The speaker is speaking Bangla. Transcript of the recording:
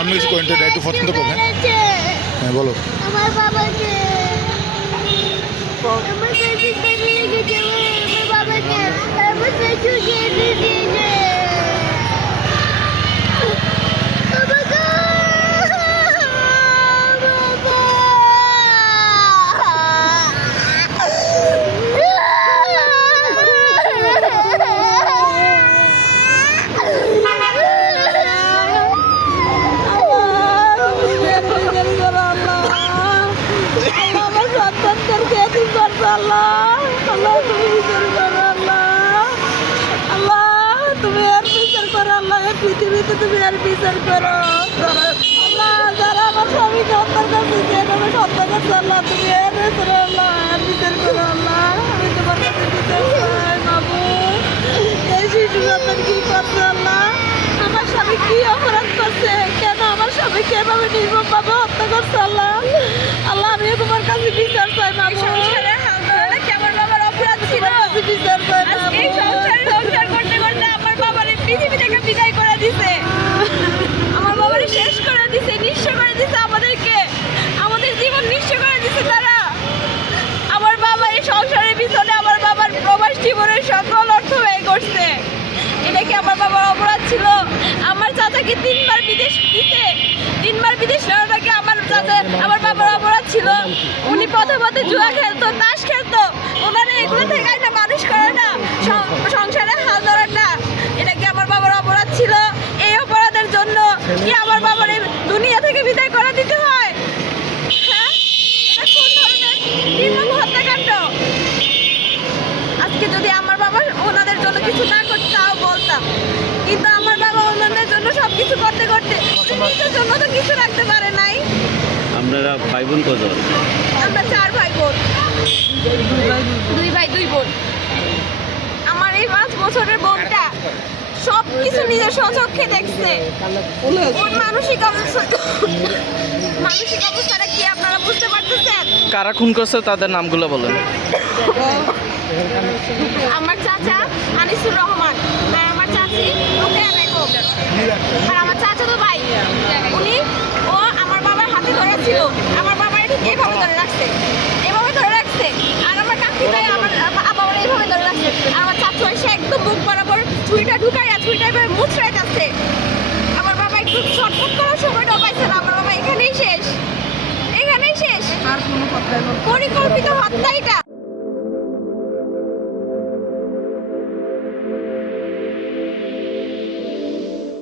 আপনি কিছু করেন একটু পছন্দ করবেন? হ্যাঁ বলো। আমার বাবাকে আমার বাবাকে আমার শ্বশুরকে দিয়েছে। পৃথিবীতে তুমি আর বিচার করো আল্লাহ, যারা আমার স্বামীকে হত্যা করছে যেভাবে হত্যা করছে আল্লাহ, তুমি এর ভেতরে আল্লাহ বিচার করো আল্লাহ। আমি তোমার কাছে বিচার চাই বাবু। এই শিশু সন্তান কি করছে আল্লাহ? আমার স্বামী কি অপরাধ করছে? কেন আমার স্বামীকে এভাবে নির্মমভাবে হত্যা করছে আল্লাহ? আল্লাহ, আমি তোমার কাছে বিচার চাই বাবু। আমার বাবার অপরাধ ছিল, বিচার চাই এই সংসারে সংসার করতে করতে আমার বাবার এই পৃথিবী থেকে বিদায় করে দিছে। আমার বাবারে শেষ করে দিছে, নিঃস্ব করে দিছে আমাদেরকে, আমাদের জীবন নিঃস্ব করে দিছে তারা। আমার বাবা এই সংসারের পিছনে আমার বাবার প্রবাস জীবনের সকল অর্থ ব্যয় করছে। এটা কি আমার বাবার অপরাধ ছিল? আমার চাচাকে 3 বার বিদেশ দিতে, 3 বার বিদেশ নেওয়াটা কি আমার বাবার অপরাধ ছিল? উনি পথে পথে জুয়া খেলতো, তাস খেলতো, ওনারা এগুলো থেকে একটা মানুষ করে না, সংসারে হাল ধরেন না। এটা কি আমার বাবার অপরাধ ছিল? এই অপরাধের জন্য কি আমার বাবার এই দুনিয়া থেকে বিদায় করে দিতে হয়? হ্যাঁ, এটা কোন ধরনের নির্মম হত্যাকাণ্ড? আজকে যদি আমার বাবা ওনাদের জন্য কিছু না করতে তাও বলতাম, কিন্তু আমার বাবা ওনাদের জন্য সবকিছু করতে করতে নিজের জন্য তো কিছু রাখতে পারে নাই। আপনারা ভাই বোন কজন? আমরা 4 ভাই বোন, 2 ভাই 2 বোন। আমার এই 5 বছরের বোনটা সব কিছু নিজের স্বচক্ষে দেখছে। ওর মানসিক অবস্থাটা কি আপনারা বুঝতে পারতেছেন? কারা খুন করছে তাদের নামগুলো বলেন। আমার চাচা আনিসুর রহমান, আর আমার চাচি রোকেয়া বেগম, আর আমার চাচাতো ভাই ও আমার বাবার হাতে ধরেছিল। আমার বাবা ঠিক এইভাবে ধরে রাখছে, এভাবে ধরে রাখছে, আর আমার কাকিটাই আমার বাবার এইভাবে ধরে রাখছে। আর আমার চাচু এসে একদম মুখ বরাবর ছুরিটা ঢুকাইয়া ছুরিটা এভাবে মুচড়াইতেছে। আমার বাবা একটু ছটফট করার সময়টাও পাইছে না। আমার বাবা এখানেই শেষ, এখানেই শেষ। আর কোনো পরিকল্পিত হত্যা এটা।